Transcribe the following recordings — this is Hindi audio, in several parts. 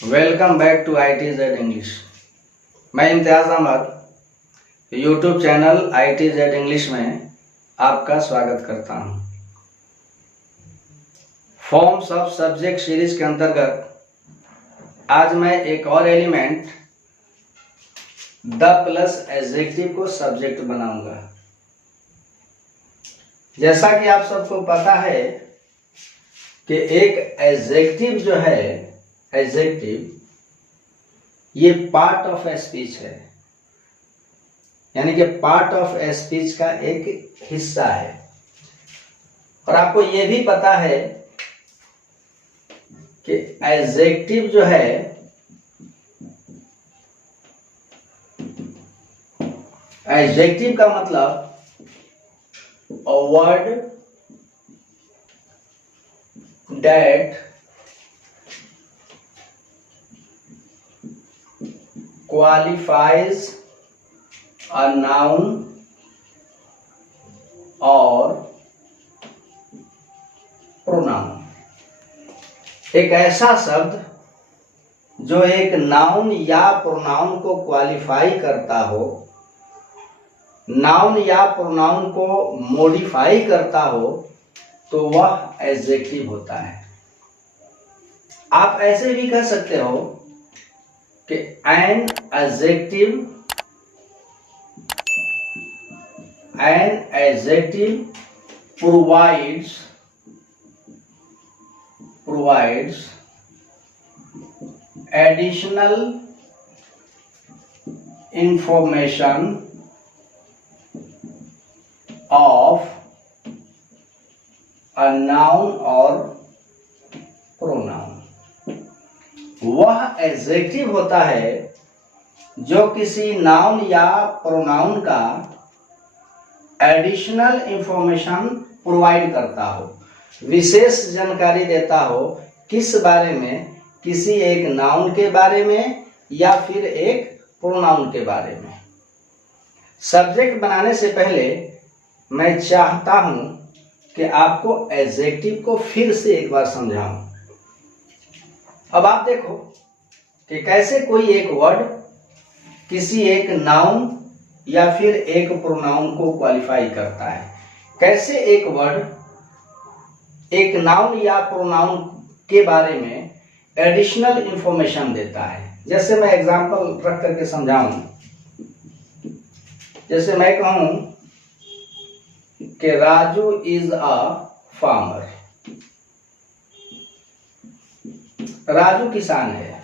Welcome back to ITZ English. मैं Imtiaz Ahmed YouTube channel ITZ English में आपका स्वागत करता हूं। फॉर्म्स ऑफ सब्जेक्ट सीरीज के अंतर्गत आज मैं एक और एलिमेंट द प्लस एडजेक्टिव को सब्जेक्ट बनाऊंगा। जैसा कि आप सबको पता है कि एक एडजेक्टिव जो है एडजेक्टिव ये पार्ट ऑफ स्पीच है, यानी कि पार्ट ऑफ स्पीच का एक हिस्सा है। और आपको ये भी पता है कि एडजेक्टिव जो है एडजेक्टिव का मतलब a word that qualifies a noun or pronoun। एक ऐसा शब्द जो एक नाउन या प्रोनाउन को क्वालिफाई करता हो, नाउन या प्रोनाउन को मॉडिफाई करता हो, तो वह एडजेक्टिव होता है। आप ऐसे भी कह सकते हो कि an adjective provides additional information of a noun or pronoun। वह एडजेक्टिव होता है जो किसी नाउन या प्रोनाउन का एडिशनल इंफॉर्मेशन प्रोवाइड करता हो, विशेष जानकारी देता हो। किस बारे में? किसी एक नाउन के बारे में या फिर एक प्रोनाउन के बारे में। सब्जेक्ट बनाने से पहले मैं चाहता हूं कि आपको एडजेक्टिव को फिर से एक बार समझाऊं। अब आप देखो कि कैसे कोई एक वर्ड किसी एक नाउन या फिर एक प्रोनाउन को क्वालिफाई करता है। कैसे एक वर्ड एक नाउन या प्रोनाउन के बारे में एडिशनल इंफॉर्मेशन देता है। जैसे मैं एग्जांपल रख करके समझाऊं। जैसे मैं कहूं कि Raju is a farmer. Raju किसान है।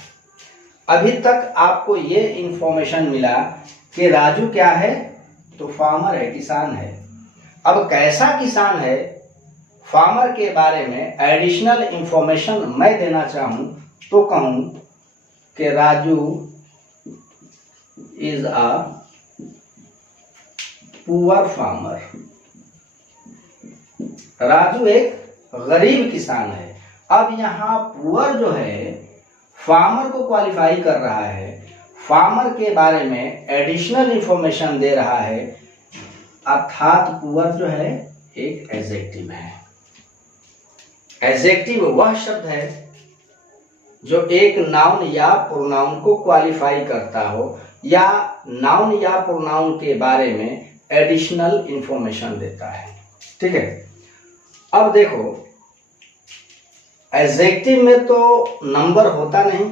अभी तक आपको ये इंफॉर्मेशन मिला कि राजू क्या है? तो फार्मर है, किसान है। अब कैसा किसान है, फार्मर के बारे में एडिशनल इंफॉर्मेशन मैं देना चाहूं तो कहूं कि Raju is a poor farmer. Raju एक गरीब किसान है। अब यहाँ पुअर जो है फार्मर को क्वालिफाई कर रहा है, फार्मर के बारे में एडिशनल इंफॉर्मेशन दे रहा है, अर्थात पुअर जो है एक एडजेक्टिव है। एडजेक्टिव वह शब्द है जो एक नाउन या प्रोनाउन को क्वालिफाई करता हो या नाउन या प्रोनाउन के बारे में एडिशनल इंफॉर्मेशन देता है। ठीक है। अब देखो, एडजेक्टिव में तो नंबर होता नहीं।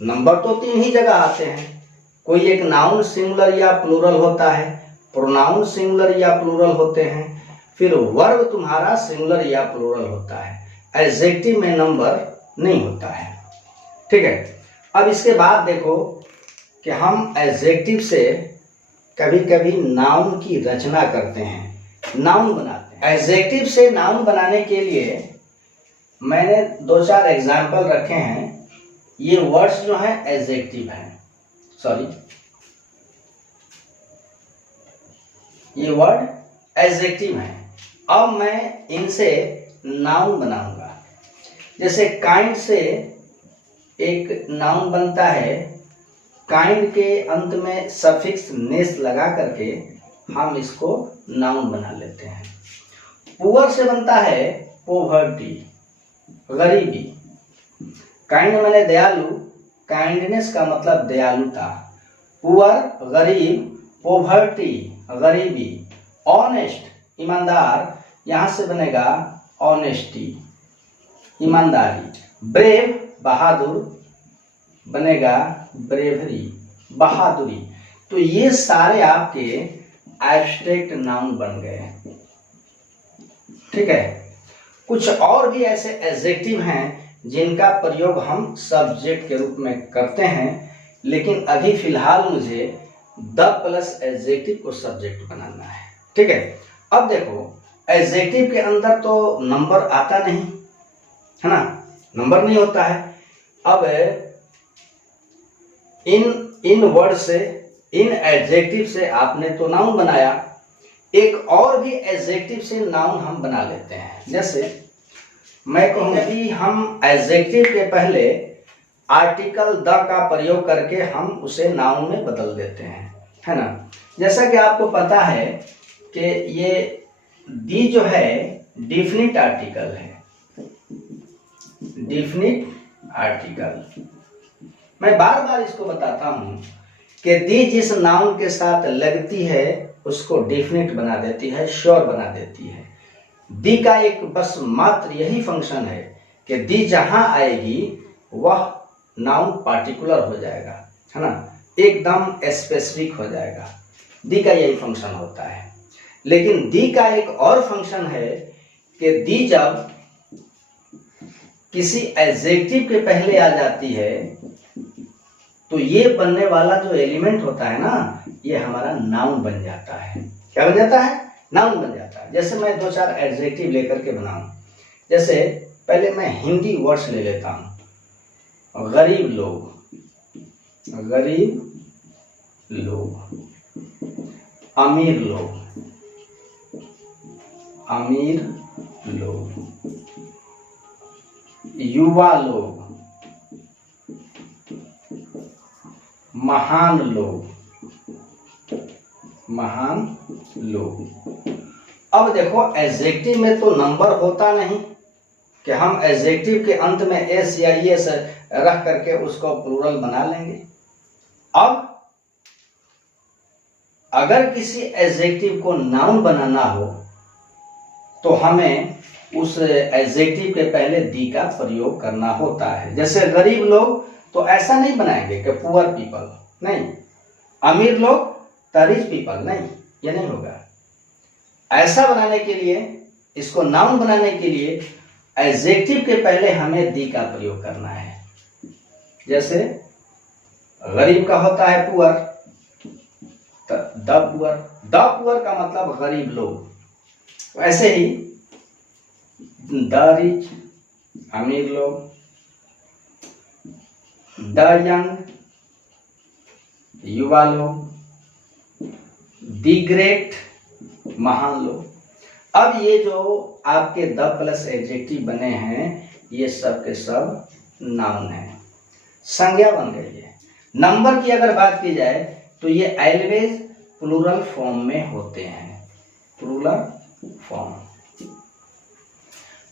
नंबर तो 3 ही जगह आते हैं। कोई एक नाउन सिंगुलर या प्लूरल होता है, प्रोनाउन सिंगुलर या प्लूरल होते हैं, फिर वर्ब तुम्हारा सिंगुलर या प्लूरल होता है। एडजेक्टिव में नंबर नहीं होता है। ठीक है। अब इसके बाद देखो कि हम एडजेक्टिव से कभी कभी नाउन की रचना करते हैं, नाउन बनाते हैं। एडजेक्टिव से नाउन बनाने के लिए मैंने 2-4 एग्जाम्पल रखे हैं। ये वर्ड्स जो हैं एडजेक्टिव हैं, ये वर्ड एडजेक्टिव हैं। अब मैं इनसे नाउन बनाऊंगा। जैसे काइंड से एक नाउन बनता है। काइंड के अंत में सफिक्स नेस लगा करके हम इसको नाउन बना लेते हैं। पुअर से बनता है पोवर्टी, गरीबी। काइंड मैंने दयालु, काइंडनेस का मतलब दयालुता। पुअर गरीब, पोवर्टी गरीबी। ऑनेस्ट ईमानदार, यहां से बनेगा ऑनेस्टी ईमानदारी। ब्रेव बहादुर, बनेगा ब्रेवरी बहादुरी। तो ये सारे आपके एब्स्ट्रैक्ट नाउन बन गए। ठीक है, कुछ और भी ऐसे एडजेक्टिव हैं जिनका प्रयोग हम सब्जेक्ट के रूप में करते हैं, लेकिन अभी फिलहाल मुझे द प्लस एडजेक्टिव को सब्जेक्ट बनाना है। ठीक है, अब देखो एडजेक्टिव के अंदर तो नंबर आता नहीं है ना, नंबर नहीं होता है। अब इन वर्ड से, इन एडजेक्टिव से आपने तो नाउन बनाया, एक और भी एडजेक्टिव से नाउन हम बना लेते हैं। जैसे मैं कहूँ कि हम एडजेक्टिव के पहले आर्टिकल द का प्रयोग करके हम उसे नाउन में बदल देते हैं, है ना। जैसा कि आपको पता है कि ये दी जो है डिफिनिट आर्टिकल है, डिफिनिट आर्टिकल। मैं बार बार इसको बताता हूं कि दी जिस नाउन के साथ लगती है उसको डिफिनिट बना देती है, श्योर बना देती है। दी का एक बस मात्र यही फंक्शन है कि दी जहां आएगी वह नाउन पार्टिकुलर हो जाएगा, है ना, एकदम स्पेसिफिक हो जाएगा। दी का यही फंक्शन होता है। लेकिन दी का एक और फंक्शन है कि दी जब किसी एडजेक्टिव के पहले आ जाती है तो ये बनने वाला जो एलिमेंट होता है ना, ये हमारा नाउन बन जाता है। क्या बन जाता है? नाउन बन जाता है। जैसे मैं दो चार एडजेक्टिव लेकर के बनाऊं, जैसे पहले मैं हिंदी वर्ड्स ले लेता हूं। गरीब लोग, गरीब लोग। अमीर लोग, अमीर लोग। युवा लोग, महान लोग, महान लोग। अब देखो एडजेक्टिव में तो नंबर होता नहीं कि हम एडजेक्टिव के अंत में एस या एस रख करके उसको प्लूरल बना लेंगे। अब अगर किसी एडजेक्टिव को नाउन बनाना हो तो हमें उस एडजेक्टिव के पहले दी का प्रयोग करना होता है। जैसे गरीब लोग तो ऐसा नहीं बनाएंगे कि पुअर पीपल, नहीं। अमीर लोग द रिच पीपल, नहीं, ये नहीं होगा। ऐसा बनाने के लिए, इसको नाउन बनाने के लिए एडजेक्टिव के पहले हमें दी का प्रयोग करना है। जैसे गरीब का होता है poor, the poor. The poor का मतलब गरीब लोग। ऐसे ही द रिच अमीर लोग, द यंग युवा लोग, द ग्रेट महान लोग। अब ये जो आपके द प्लस एडजेक्टिव बने हैं ये सब के सब नाउन है, संज्ञा बन गई है। नंबर की अगर बात की जाए तो ये ऑलवेज प्लूरल फॉर्म में होते हैं, प्लूरल फॉर्म।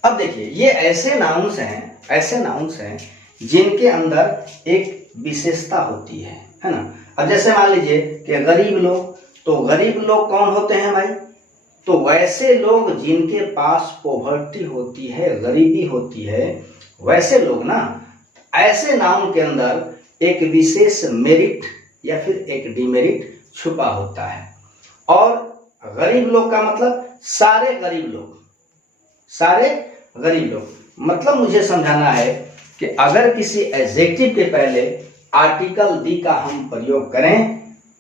अब देखिए ये ऐसे नाउन्स हैं जिनके अंदर एक विशेषता होती है ना। अब जैसे मान लीजिए कि गरीब लोग, तो गरीब लोग कौन होते हैं भाई? तो वैसे लोग जिनके पास पॉवर्टी होती है, गरीबी होती है, वैसे लोग ना। ऐसे नाउन के अंदर एक विशेष मेरिट या फिर एक डिमेरिट छुपा होता है। और गरीब लोग का मतलब सारे गरीब लोग, सारे गरीब लोग। मतलब मुझे समझाना है कि अगर किसी एडजेक्टिव के पहले आर्टिकल दी का हम प्रयोग करें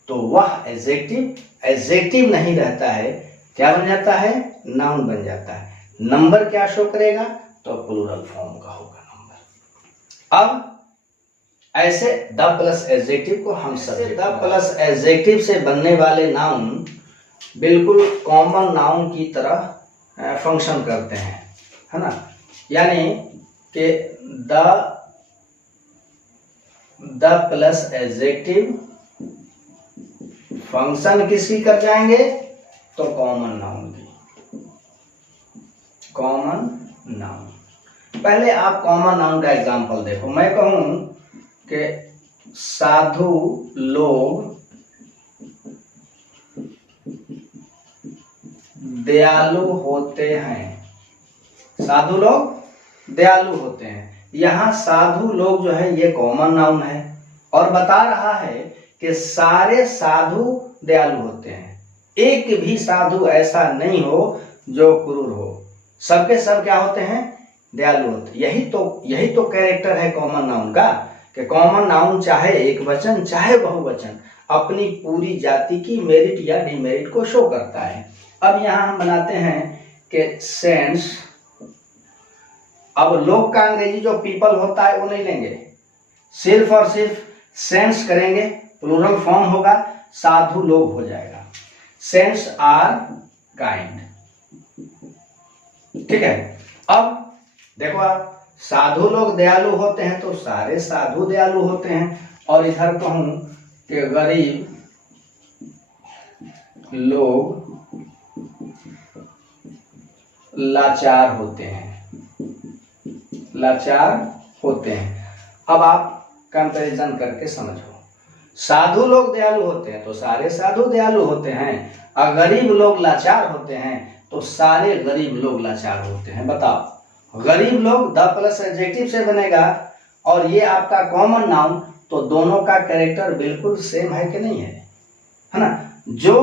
तो वह एडजेक्टिव नहीं रहता है, क्या बन जाता है? नाउन बन जाता है। नंबर क्या शो करेगा? तो प्लूरल फॉर्म का होगा नंबर। अब ऐसे द प्लस एडजेक्टिव को हम सब्जेक्ट, द प्लस एडजेक्टिव से बनने वाले नाउन बिल्कुल कॉमन नाउन की तरह फंक्शन करते हैं, है ना। यानी कि द प्लस एडजेक्टिव फंक्शन किसकी कर जाएंगे? तो कॉमन नाउन की, कॉमन नाउन। पहले आप कॉमन नाउन का एग्जांपल देखो। मैं कहूं कि साधु लोग दयालु होते हैं। साधु लोग दयालु होते हैं। यहाँ साधु लोग जो है ये कॉमन नाउन है और बता रहा है कि सारे साधु दयालु होते हैं। एक भी साधु ऐसा नहीं हो जो क्रूर हो, सबके सब क्या होते हैं? दयालु होते। यही तो कैरेक्टर है कॉमन नाउन का, कि कॉमन नाउन चाहे एक वचन चाहे बहुवचन अपनी पूरी जाति की मेरिट या डिमेरिट को शो करता है। अब यहाँ हम बनाते हैं कि सेंस। अब लोग का अंग्रेजी जो पीपल होता है वो नहीं लेंगे, सिर्फ और सिर्फ सेंस करेंगे, प्लूरल फॉर्म होगा, साधु लोग हो जाएगा। Saints are kind. ठीक है। अब देखो आप, साधु लोग दयालु होते हैं तो सारे साधु दयालु होते हैं। और इधर कहूं कि गरीब लोग लाचार होते हैं। लाचार होते हैं। अब आप कंपैरिजन करके समझो। साधु लोग दयालु होते हैं तो सारे साधु दयालु होते हैं, और गरीब लोग लाचार होते हैं तो सारे गरीब लोग लाचार होते हैं। बताओ, गरीब लोग द प्लस एडजेक्टिव से बनेगा और ये आपका कॉमन नाउन, तो दोनों का कैरेक्टर बिल्कुल सेम है कि नहीं है ना? जो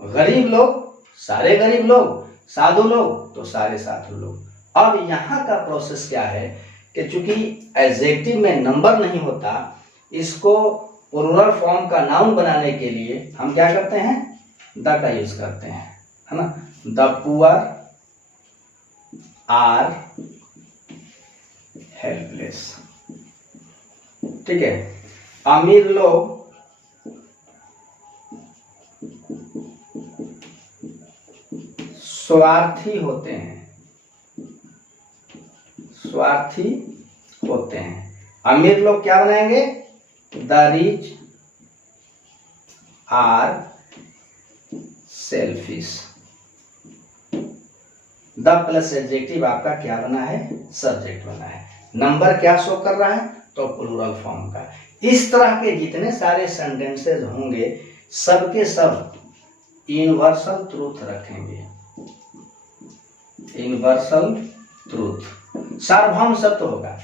गरीब लोग सारे गरीब लोग, साधु लोग तो सारे साधु लोग। अब यहाँ का प्रोसेस क्या है कि चूंकि एडजेक्टिव में नंबर नहीं होता, इसको प्लूरल फॉर्म का नाउन बनाने के लिए हम क्या करते हैं? द का यूज करते हैं, है ना? The poor are helpless. ठीक है। अमीर लोग स्वार्थी होते हैं। स्वार्थी होते हैं। अमीर लोग क्या बनाएंगे? The rich are selfish. The plus adjective आपका क्या बना है? सब्जेक्ट बना है। नंबर क्या शो कर रहा है? तो प्लूरल फॉर्म का। इस तरह के जितने सारे सेंटेंसेस होंगे सबके सब यूनिवर्सल ट्रूथ रखेंगे। यूनिवर्सल ट्रूथ सार्वभौम सत्य होगा,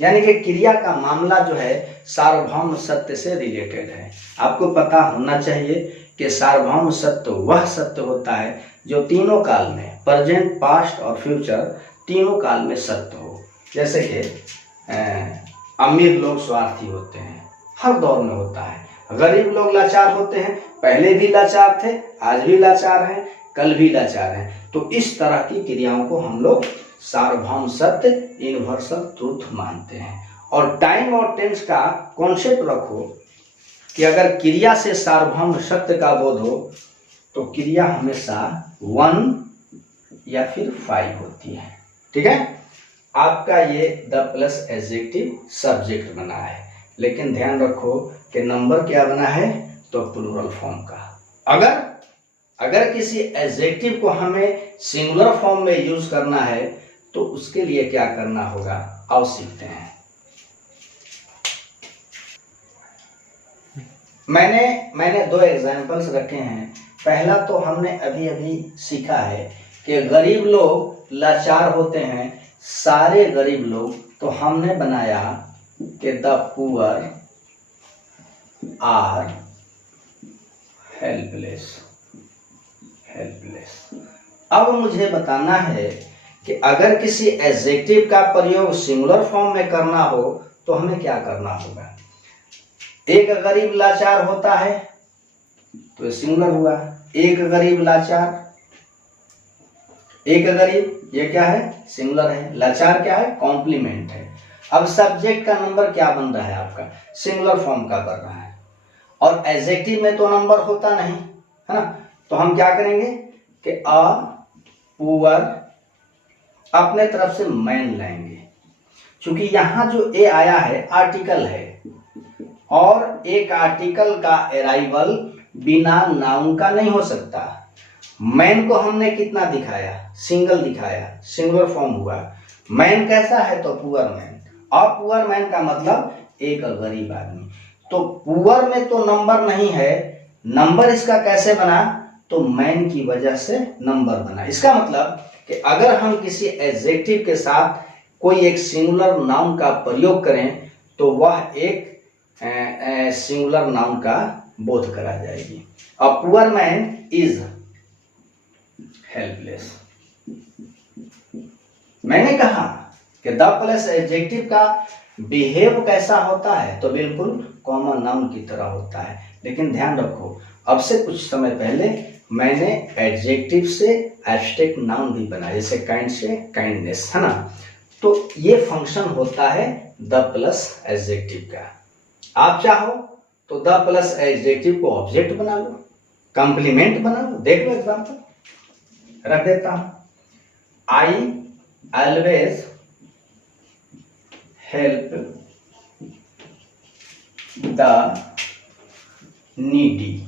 यानी कि क्रिया का मामला जो है सार्वभौम सत्य से रिलेटेड है। आपको पता होना चाहिए कि सार्वभौम सत्य वह सत्य होता है जो तीनों काल में, प्रेजेंट, पास्ट और फ्यूचर, तीनों काल में सत्य हो। जैसे कि अमीर लोग स्वार्थी होते हैं, हर दौर में होता है। गरीब लोग लाचार होते हैं, पहले भी लाचार थे, आज भी लाचार हैं, कल भी लाचार हैं। तो इस तरह की क्रियाओं को हम लोग सार्वभौम सत्य, यूनिवर्सल ट्रूथ मानते हैं। और टाइम और टेंस का कॉन्सेप्ट रखो कि अगर क्रिया से सार्वभौम सत्य का बोध हो तो क्रिया हमेशा 1 या फिर 5 होती है। ठीक है। आपका ये द प्लस एडजेक्टिव सब्जेक्ट बना है, लेकिन ध्यान रखो कि नंबर क्या बना है? तो प्लूरल फॉर्म का। अगर किसी एडजेक्टिव को हमें सिंगुलर फॉर्म में यूज करना है तो उसके लिए क्या करना होगा, आओ सीखते हैं। मैंने 2 एग्जाम्पल्स रखे हैं। पहला तो हमने अभी अभी सीखा है कि गरीब लोग लाचार होते हैं, सारे गरीब लोग, तो हमने बनाया कि द पुअर आर हेल्पलेस। अब मुझे बताना है कि अगर किसी एडजेक्टिव का प्रयोग सिंगुलर फॉर्म में करना हो तो हमें क्या करना होगा। एक गरीब लाचार होता है तो सिंगुलर हुआ, एक गरीब लाचार, एक गरीब, ये क्या है? सिंगुलर है। लाचार क्या है? कॉम्प्लीमेंट है। अब सब्जेक्ट का नंबर क्या बन रहा है आपका? सिंगुलर फॉर्म का बन रहा है। और एडजेक्टिव में तो नंबर होता नहीं, है ना? तो हम क्या करेंगे कि अ पुअर अपने तरफ से मैन लाएंगे, क्योंकि यहां जो ए आया है आर्टिकल है, और एक आर्टिकल का अराइवल बिना नाउन का नहीं हो सकता। मैन को हमने कितना दिखाया? सिंगल दिखाया, सिंगुलर फॉर्म हुआ। मैन कैसा है तो पुअर मैन, और पुअर मैन का मतलब एक गरीब आदमी। तो पुअर में तो नंबर नहीं है, नंबर इसका कैसे बना, तो मैन की वजह से नंबर बना। इसका मतलब कि अगर हम किसी एडजेक्टिव के साथ कोई एक सिंगुलर नाउन का प्रयोग करें तो वह एक सिंगुलर नाउन का बोध करा जाएगी। A poor man is helpless. मैंने कहा कि द प्लस एडजेक्टिव का बिहेव कैसा होता है, तो बिल्कुल कॉमन नाउन की तरह होता है। लेकिन ध्यान रखो, अब से कुछ समय पहले मैंने एडजेक्टिव से एब्स्ट्रैक्ट नाउन भी बनाया, जैसे काइंड से काइंडनेस, है ना। तो ये फंक्शन होता है द प्लस एडजेक्टिव का। आप चाहो तो द प्लस एडजेक्टिव को ऑब्जेक्ट बना लो, कंप्लीमेंट बना लो। देख लो एग्जाम्पल रख देता हूं। I always help the needy.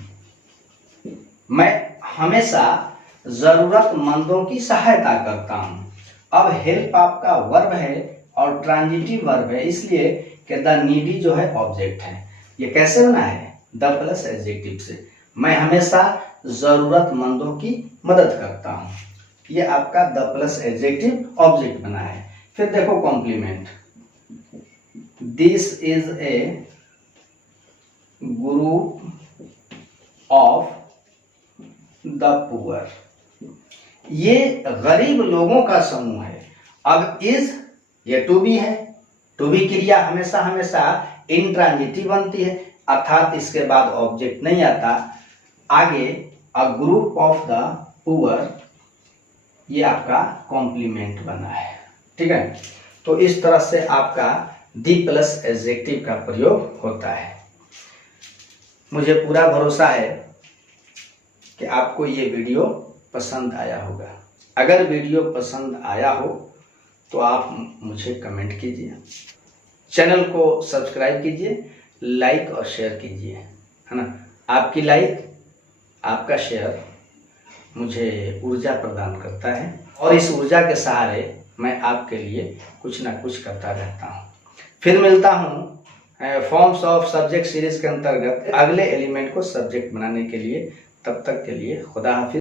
मैं हमेशा जरूरतमंदों की सहायता करता हूं। अब हेल्प आपका वर्ब है और ट्रांजिटिव वर्ब है, इसलिए कि द नीडी जो है ऑब्जेक्ट है। ये कैसे बना है, द प्लस एडजेक्टिव से। मैं हमेशा जरूरतमंदों की मदद करता हूं, ये आपका द प्लस एडजेक्टिव ऑब्जेक्ट बना है। फिर देखो complement, this is a group of the poor. ये गरीब लोगों का समूह है। अब इज ये टू बी है, टू बी क्रिया हमेशा हमेशा इंट्रांजिटिव बनती है, अर्थात इसके बाद ऑब्जेक्ट नहीं आता। आगे a group of the poor, ये आपका कॉम्प्लीमेंट बना है, ठीक है। तो इस तरह से आपका दी प्लस एडजेक्टिव का प्रयोग होता है। मुझे पूरा भरोसा है कि आपको ये वीडियो पसंद आया होगा। अगर वीडियो पसंद आया हो तो आप मुझे कमेंट कीजिए, चैनल को सब्सक्राइब कीजिए, लाइक और शेयर कीजिए, है ना। आपकी लाइक, आपका शेयर मुझे ऊर्जा प्रदान करता है और इस ऊर्जा के सहारे मैं आपके लिए कुछ ना कुछ करता रहता हूँ। फिर मिलता हूँ फॉर्म्स ऑफ सब्जेक्ट सीरीज के अंतर्गत अगले एलिमेंट को सब्जेक्ट बनाने के लिए। तब तक के लिए खुदा हाफिज।